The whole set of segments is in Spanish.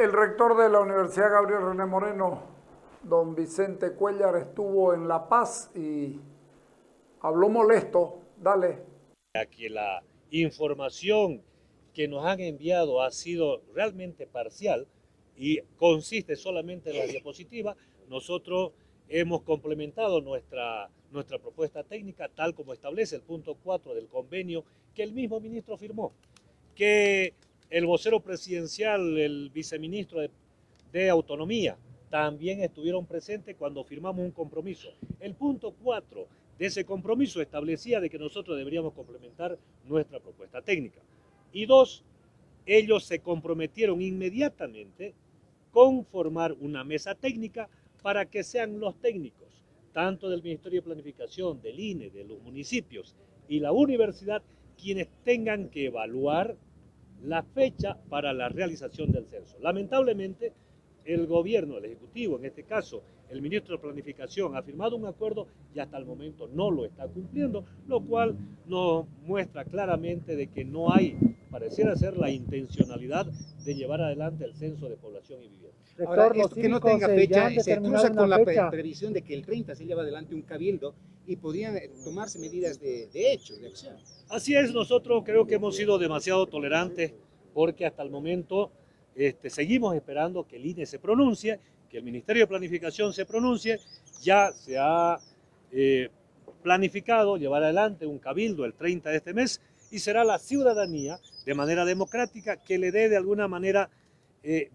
El rector de la Universidad Gabriel René Moreno, don Vicente Cuéllar, estuvo en La Paz y habló molesto. Dale. Que la información que nos han enviado ha sido realmente parcial y consiste solamente en la diapositiva. Nosotros hemos complementado nuestra propuesta técnica tal como establece el punto 4 del convenio que el mismo ministro firmó, que el vocero presidencial, el viceministro de Autonomía, también estuvieron presentes cuando firmamos un compromiso. El punto 4 de ese compromiso establecía de que nosotros deberíamos complementar nuestra propuesta técnica. Y dos, ellos se comprometieron inmediatamente con formar una mesa técnica para que sean los técnicos, tanto del Ministerio de Planificación, del INE, de los municipios y la universidad, quienes tengan que evaluar la fecha para la realización del censo. Lamentablemente, el gobierno, el Ejecutivo, en este caso el ministro de Planificación, ha firmado un acuerdo y hasta el momento no lo está cumpliendo, lo cual nos muestra claramente de que no hay, pareciera ser la intencionalidad de llevar adelante el censo de población y vivienda. Ahora, esto que no tenga fecha se cruza con la previsión de que el 30 se lleva adelante un cabildo y podrían tomarse medidas de hecho, de acción. Así es, nosotros creo que hemos sido demasiado tolerantes porque hasta el momento seguimos esperando que el INE se pronuncie, que el Ministerio de Planificación se pronuncie. Ya se ha planificado llevar adelante un cabildo el 30 de este mes y será la ciudadanía, de manera democrática, que le dé de alguna manera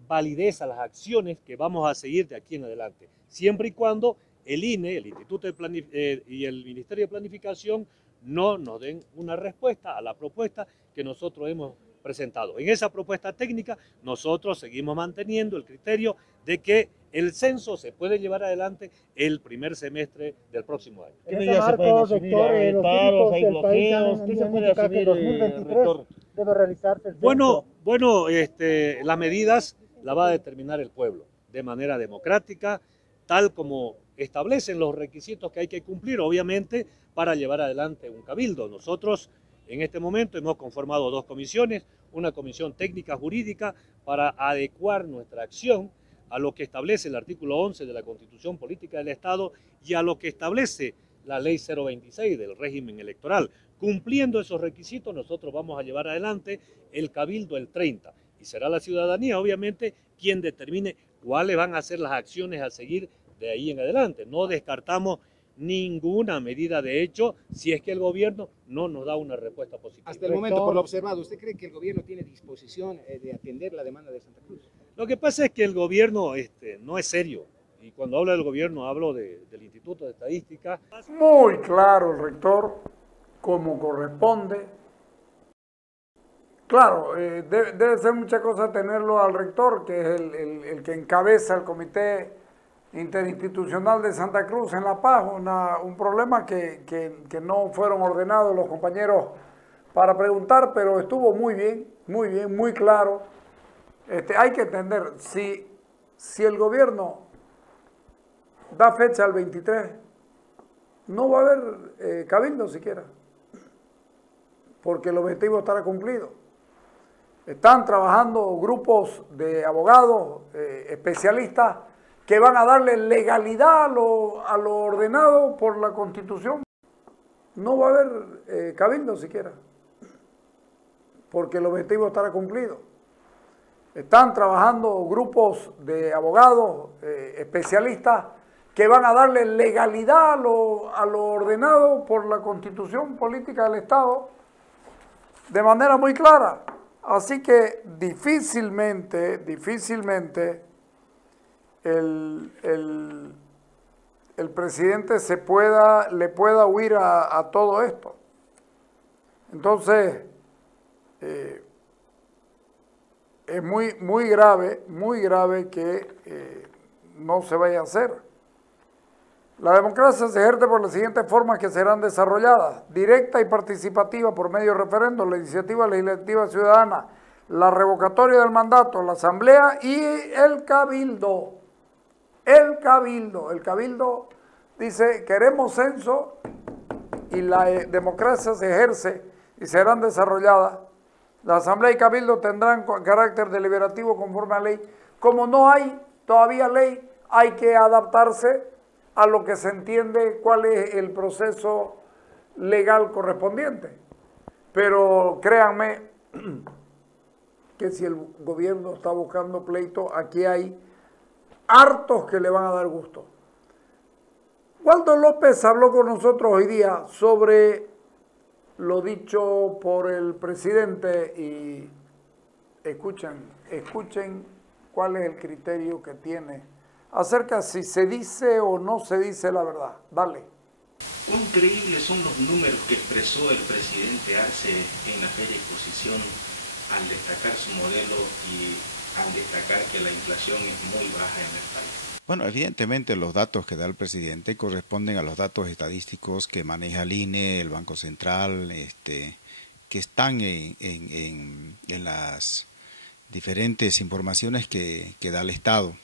validez a las acciones que vamos a seguir de aquí en adelante, siempre y cuando el INE, el Instituto y el Ministerio de Planificación no nos den una respuesta a la propuesta que nosotros hemos presentado. En esa propuesta técnica nosotros seguimos manteniendo el criterio de que el censo se puede llevar adelante el primer semestre del próximo año. ¿Qué medidas se pueden asumir? ¿Hay paros, hay bloqueos? ¿Qué se puede asumir, rector? Debe realizarse el censo. Bueno, las medidas las va a determinar el pueblo de manera democrática, tal como establecen los requisitos que hay que cumplir, obviamente, para llevar adelante un cabildo. Nosotros en este momento hemos conformado dos comisiones, una comisión técnica jurídica para adecuar nuestra acción a lo que establece el artículo 11 de la Constitución Política del Estado y a lo que establece la Ley 026 del régimen electoral. Cumpliendo esos requisitos, nosotros vamos a llevar adelante el cabildo el 30 y será la ciudadanía, obviamente, quien determine cuáles van a ser las acciones a seguir de ahí en adelante. No descartamos ninguna medida de hecho si es que el gobierno no nos da una respuesta positiva. Hasta el momento, por lo observado, ¿usted cree que el gobierno tiene disposición de atender la demanda de Santa Cruz? Lo que pasa es que el gobierno no es serio, y cuando hablo del gobierno hablo del Instituto de Estadística. Muy claro el rector, como corresponde. Claro, debe ser mucha cosa tenerlo al rector, que es el que encabeza el Comité Interinstitucional de Santa Cruz en La Paz, un problema que no fueron ordenados los compañeros para preguntar, pero estuvo muy bien, muy claro. Hay que entender, si el gobierno da fecha al 23, no va a haber cabildo siquiera, porque el objetivo estará cumplido. Están trabajando grupos de abogados, especialistas, que van a darle legalidad a lo ordenado por la Constitución. No va a haber cabildo siquiera, porque el objetivo estará cumplido. Están trabajando grupos de abogados, especialistas, que van a darle legalidad a lo ordenado por la Constitución Política del Estado de manera muy clara. Así que difícilmente el presidente le pueda huir a todo esto. Entonces, es muy grave que no se vaya a hacer. La democracia se ejerce por las siguientes formas que serán desarrolladas: directa y participativa por medio de referéndum, la iniciativa legislativa ciudadana, la revocatoria del mandato, la asamblea y el cabildo. El cabildo dice: queremos censo, y la democracia se ejerce y serán desarrolladas La Asamblea y Cabildo tendrán carácter deliberativo conforme a ley. Como no hay todavía ley, hay que adaptarse a lo que se entiende cuál es el proceso legal correspondiente. Pero créanme que si el gobierno está buscando pleito, aquí hay hartos que le van a dar gusto. Waldo López habló con nosotros hoy día sobre lo dicho por el presidente y escuchen cuál es el criterio que tiene acerca si se dice o no se dice la verdad. Dale. ¿Cuán creíbles son los números que expresó el presidente Arce en la Feria de Exposición al destacar su modelo y al destacar que la inflación es muy baja en el país? Bueno, evidentemente los datos que da el presidente corresponden a los datos estadísticos que maneja el INE, el Banco Central, que están en las diferentes informaciones que da el Estado.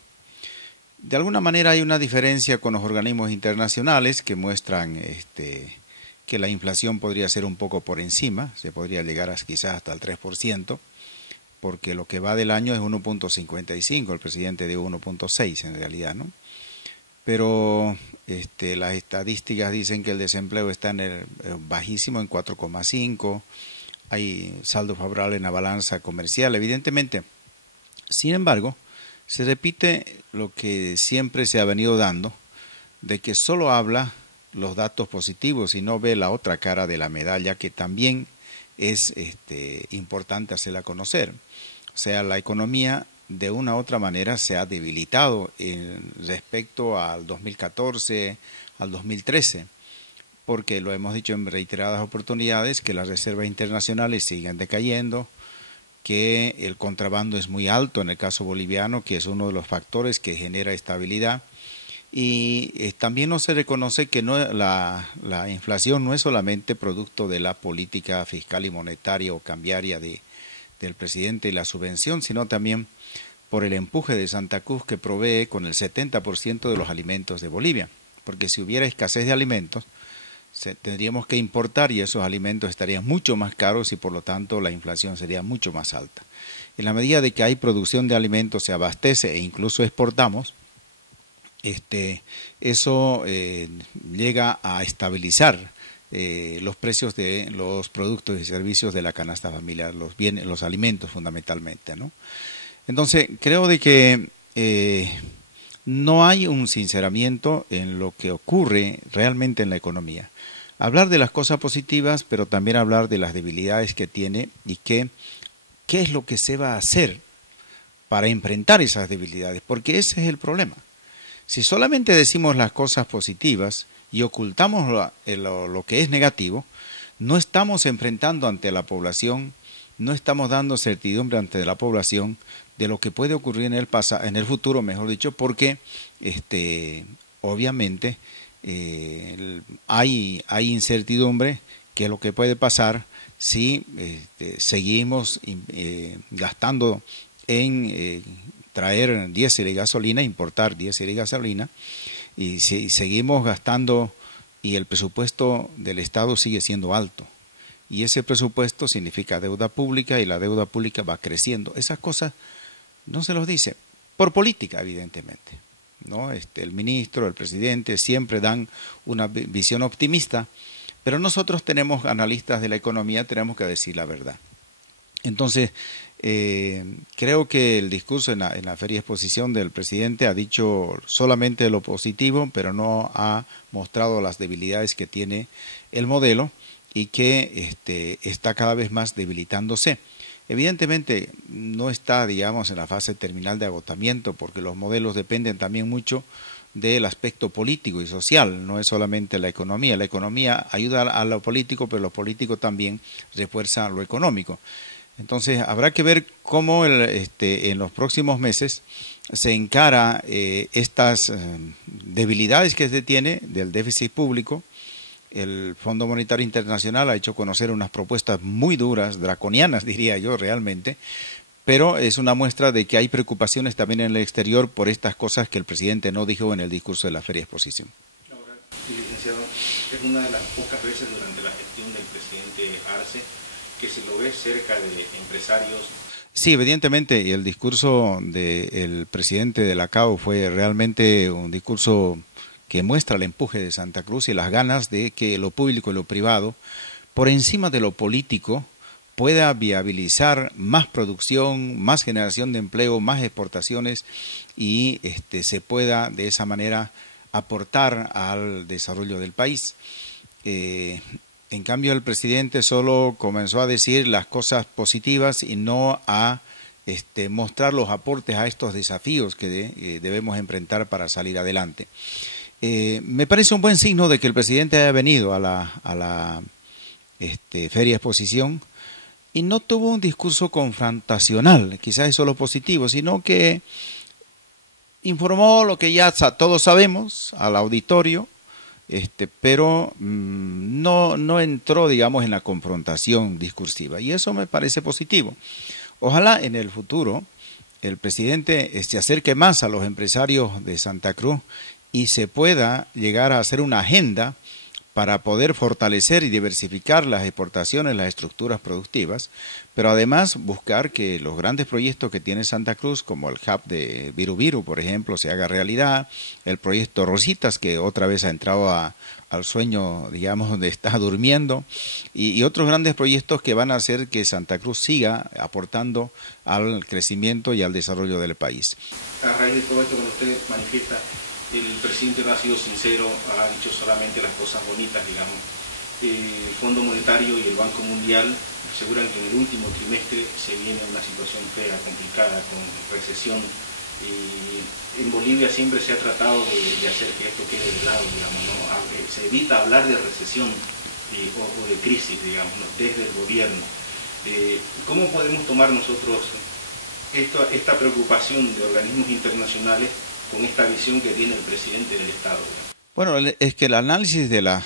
De alguna manera hay una diferencia con los organismos internacionales que muestran que la inflación podría ser un poco por encima, se podría llegar a quizás hasta el 3%, porque lo que va del año es 1.55, el presidente dio 1.6 en realidad, ¿no? Pero las estadísticas dicen que el desempleo está en el bajísimo, en 4,5, hay saldo favorable en la balanza comercial, evidentemente. Sin embargo, se repite lo que siempre se ha venido dando, de que solo habla los datos positivos y no ve la otra cara de la medalla, que también es importante hacerla conocer. O sea, la economía de una u otra manera se ha debilitado respecto al 2014, al 2013, porque lo hemos dicho en reiteradas oportunidades, que las reservas internacionales siguen decayendo, que el contrabando es muy alto en el caso boliviano, que es uno de los factores que genera estabilidad. Y también no se reconoce que la inflación no es solamente producto de la política fiscal y monetaria o cambiaria del presidente y la subvención, sino también por el empuje de Santa Cruz, que provee con el 70% de los alimentos de Bolivia. Porque si hubiera escasez de alimentos, tendríamos que importar y esos alimentos estarían mucho más caros y por lo tanto la inflación sería mucho más alta. En la medida de que hay producción de alimentos, se abastece e incluso exportamos, eso llega a estabilizar los precios de los productos y servicios de la canasta familiar, los bienes, los alimentos fundamentalmente, ¿no? Entonces, creo de que no hay un sinceramiento en lo que ocurre realmente en la economía. Hablar de las cosas positivas, pero también hablar de las debilidades que tiene y qué es lo que se va a hacer para enfrentar esas debilidades, porque ese es el problema. Si solamente decimos las cosas positivas y ocultamos lo que es negativo, no estamos enfrentando ante la población, no estamos dando certidumbre ante la población de lo que puede ocurrir en el futuro, mejor dicho, porque obviamente hay incertidumbre que es lo que puede pasar si seguimos gastando en traer diésel y gasolina, importar diésel y gasolina, y si seguimos gastando y el presupuesto del Estado sigue siendo alto. Y ese presupuesto significa deuda pública y la deuda pública va creciendo. Esas cosas no se los dice, por política evidentemente, ¿no? El ministro, el presidente siempre dan una visión optimista, pero nosotros tenemos analistas de la economía, tenemos que decir la verdad. Entonces, creo que el discurso en la Feria de Exposición del presidente ha dicho solamente lo positivo, pero no ha mostrado las debilidades que tiene el modelo y que está cada vez más debilitándose. Evidentemente no está, digamos, en la fase terminal de agotamiento, porque los modelos dependen también mucho del aspecto político y social, no es solamente la economía. La economía ayuda a lo político, pero lo político también refuerza lo económico. Entonces habrá que ver cómo en los próximos meses se encara estas debilidades que se tiene del déficit público. El Fondo Monetario Internacional ha hecho conocer unas propuestas muy duras, draconianas diría yo realmente, pero es una muestra de que hay preocupaciones también en el exterior por estas cosas que el presidente no dijo en el discurso de la Feria de Exposición. Ahora, sí, licenciado, es una de las pocas veces durante la gestión del presidente Arce que se lo ve cerca de empresarios. Sí, evidentemente el discurso del presidente de la CAO fue realmente un discurso que muestra el empuje de Santa Cruz y las ganas de que lo público y lo privado, por encima de lo político, pueda viabilizar más producción, más generación de empleo, más exportaciones y se pueda de esa manera aportar al desarrollo del país. En cambio, el presidente solo comenzó a decir las cosas positivas y no a mostrar los aportes a estos desafíos que debemos enfrentar para salir adelante. Me parece un buen signo de que el presidente haya venido a la Feria Exposición y no tuvo un discurso confrontacional, quizás eso es lo positivo, sino que informó lo que ya todos sabemos al auditorio, pero no entró, digamos, en la confrontación discursiva, y eso me parece positivo. Ojalá en el futuro el presidente se acerque más a los empresarios de Santa Cruz y se pueda llegar a hacer una agenda para poder fortalecer y diversificar las exportaciones, las estructuras productivas, pero además buscar que los grandes proyectos que tiene Santa Cruz, como el hub de Viru Viru, por ejemplo, se haga realidad, el proyecto Rositas, que otra vez ha entrado al sueño, digamos, donde está durmiendo, y otros grandes proyectos que van a hacer que Santa Cruz siga aportando al crecimiento y al desarrollo del país. A raíz de todo esto que usted manifiesta, el presidente no ha sido sincero, ha dicho solamente las cosas bonitas, digamos. El Fondo Monetario y el Banco Mundial aseguran que en el último trimestre se viene una situación fea, complicada, con recesión. Y en Bolivia siempre se ha tratado de hacer que esto quede de lado, digamos, ¿no? Se evita hablar de recesión o de crisis, digamos, ¿no? Desde el gobierno. ¿Cómo podemos tomar nosotros esta preocupación de organismos internacionales con esta visión que tiene el presidente del Estado? Bueno, es que el análisis de la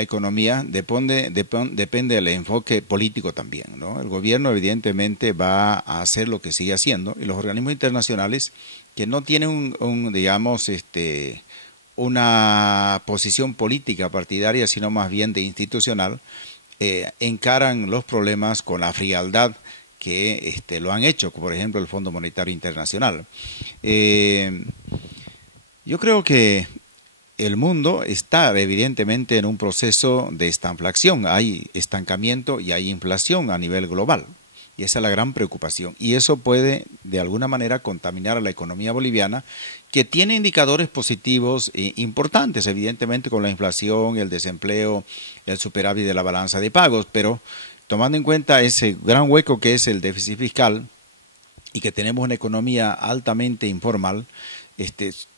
economía depende del enfoque político también, ¿no? El gobierno evidentemente va a hacer lo que sigue haciendo, y los organismos internacionales que no tienen digamos, una posición política partidaria, sino más bien de institucional, encaran los problemas con la frialdad que lo han hecho, por ejemplo el Fondo Monetario Internacional. Yo creo que el mundo está evidentemente en un proceso de estanflación, hay estancamiento y hay inflación a nivel global, y esa es la gran preocupación, y eso puede de alguna manera contaminar a la economía boliviana, que tiene indicadores positivos importantes, evidentemente con la inflación, el desempleo, el superávit de la balanza de pagos, pero tomando en cuenta ese gran hueco que es el déficit fiscal y que tenemos una economía altamente informal,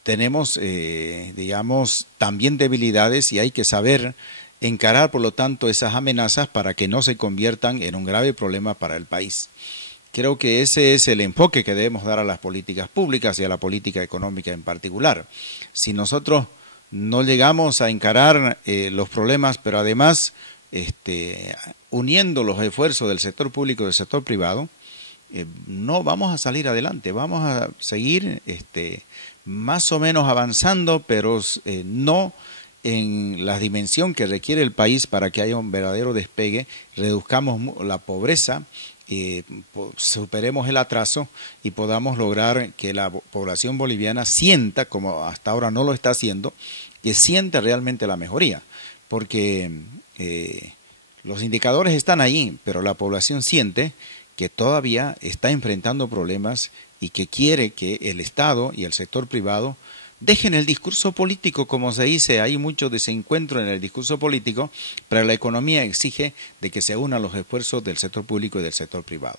tenemos, digamos, también debilidades, y hay que saber encarar, por lo tanto, esas amenazas para que no se conviertan en un grave problema para el país. Creo que ese es el enfoque que debemos dar a las políticas públicas y a la política económica en particular. Si nosotros no llegamos a encarar los problemas, pero además uniendo los esfuerzos del sector público y del sector privado, no vamos a salir adelante, vamos a seguir más o menos avanzando, pero no en la dimensión que requiere el país para que haya un verdadero despegue, reduzcamos la pobreza, superemos el atraso y podamos lograr que la población boliviana sienta, como hasta ahora no lo está haciendo, que sienta realmente la mejoría, porque los indicadores están ahí, pero la población siente que todavía está enfrentando problemas y que quiere que el Estado y el sector privado dejen el discurso político, como se dice, hay mucho desencuentro en el discurso político, pero la economía exige de que se unan los esfuerzos del sector público y del sector privado.